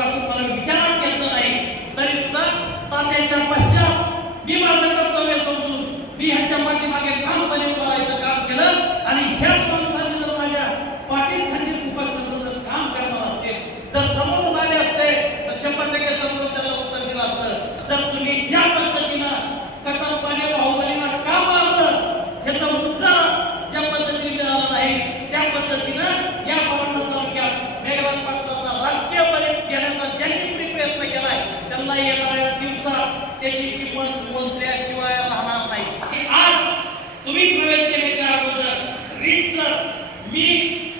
मला विचारात घेतलं नाही. तरी सुद्धा तात्याच्या पश्चात मी माझं कर्तव्य समजून मी ह्याच्या पाठीमागे ठामपणे उभारायचं काम केलं आणि ह्याच गुंतल्याशिवाय राहणार नाही. आज तुम्ही प्रवेश देण्याच्या अगोदर रीतसर मी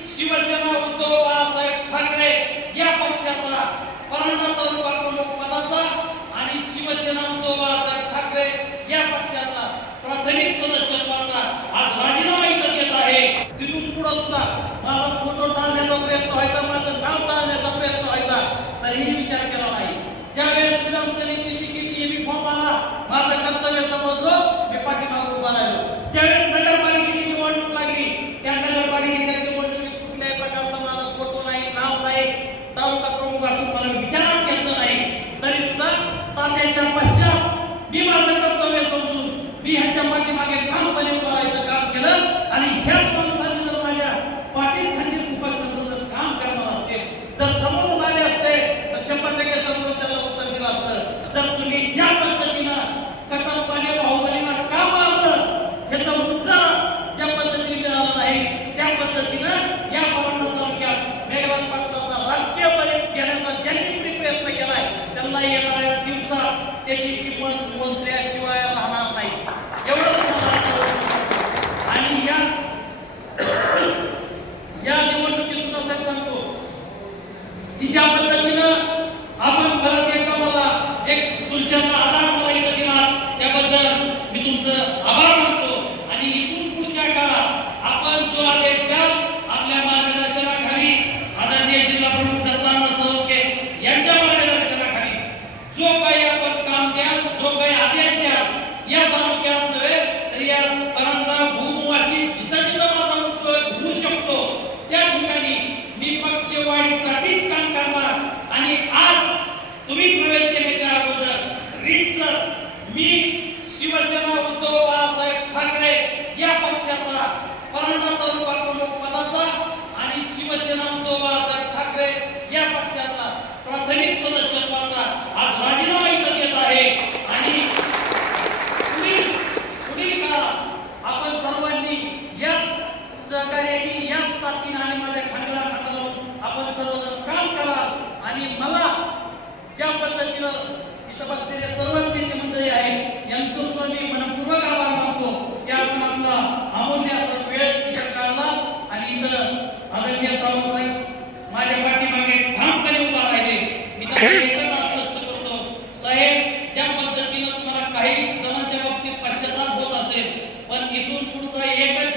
शिवसेना उद्धव बाळासाहेब ठाकरे या पक्षाचा परंडा तालुका प्रमुख पदाचा आणि शिवसेना उद्धव बाळासाहेब ठाकरे या पक्षाचा प्राथमिक सदस्यत्वाचा आज राजीनामा इथं देत आहे. तिथून पुढे सुद्धा माझा फोटो टाळण्याचा प्रयत्न व्हायचा माझं नाव टाळण्याचा प्रयत्न व्हायचा तरीही विचार केला नाही. ज्यावेळेस विधानसभेची तिकीट युनिफॉर्म आला माझं कर्तव्य समजलो मी पाठीमागे उभा राहिलो. ज्यावेळेस नगरपालिकेची निवडणूक लागली त्या नगरपालिकेच्या निवडणुकीत कुठल्याही प्रकारचा माझा फोटो नाही नाव नाही तालुका प्रमुख असून मला विचारात घेतलं नाही तरी सुद्धा तात्याच्या पश्चात मी माझं कर्तव्य समजून मी ह्याच्या पाठीमागे ठामपणे उभं राहायचं काम केलं आणि ह्या माणसाने जर माझ्या पाठीत खंजीर खुपसण्याचं जर काम करणार असते जर समोर उभे आले असते तर शंभर टक्के समोर त्याला उत्तर दिलं असतं जर तुम्ही ज्या पद्धतीनं कटप्पाने बाहुबलीला का मारलं ह्याचं उत्तर ज्या पद्धतीने मिळालं नाही त्या पद्धतीनं या परांडा तालुक्यात मेघराज पाटलाचा राजकीय बळी घेण्याचा ज्यांनी कुणी प्रयत्न केलाय त्यांना येणाऱ्या दिवसात त्याची किंमत मोजल्याशिवाय राहणार नाही एवढंच मला सांगायचं. आणि या या निवडणुकीत सुद्धा साहेब सांगतो की ज्या पद्धतीनं आपण परत एकदा मला एक चुलत्याचा आधार मला इथं दिला त्याबद्दल मी तुमचं आभार मानतो. आणि इथून पुढच्या काळात आपण जो आदेश द्याल आपल्या मार्गदर्शनाखाली आदरणीय जिल्हा प्रमुख दत्ताना सौके यांच्या मार्गदर्शनाखाली जो काही आपण काम द्याल जो काही आदेश द्याल या तालुक्यात नव्हे तर या तुम्ही प्रवेश देण्याच्या अगोदर रीतसर मी शिवसेना उद्धव बाळासाहेब ठाकरे या पक्षाचा परांडा तालुका प्रमुख पदाचा आणि शिवसेना उद्धव बाळासाहेब ठाकरे या पक्षाचा प्राथमिक सदस्यत्वाचा आज राजीनामा इथं देत आहे. आणि पुढील पुढील काळात आपण सर्वांनी याच सहकार्याने याच साथीने आणि माझ्या खांद्याला खांदा लावून आपण सर्वजण काम करा आणि मला पद्धतीनं इथं बसलेले सर्वच नेते मंडळी आहेत. यांचं सुद्धा मी मनपूर्वक आभार मानतो. की आपण आपला अमूल्य असा वेळ इथं काढला आणि इथं आदरणीय सावंत साहेब माझ्या पाठीमागे ठामपणे उभा राहिले. मी त्यांना एकच आश्वस्त करतो साहेब ज्या पद्धतीनं तुम्हाला काही जणांच्या बाबतीत पश्चाताप होत असेल पण इथून पुढचा एकच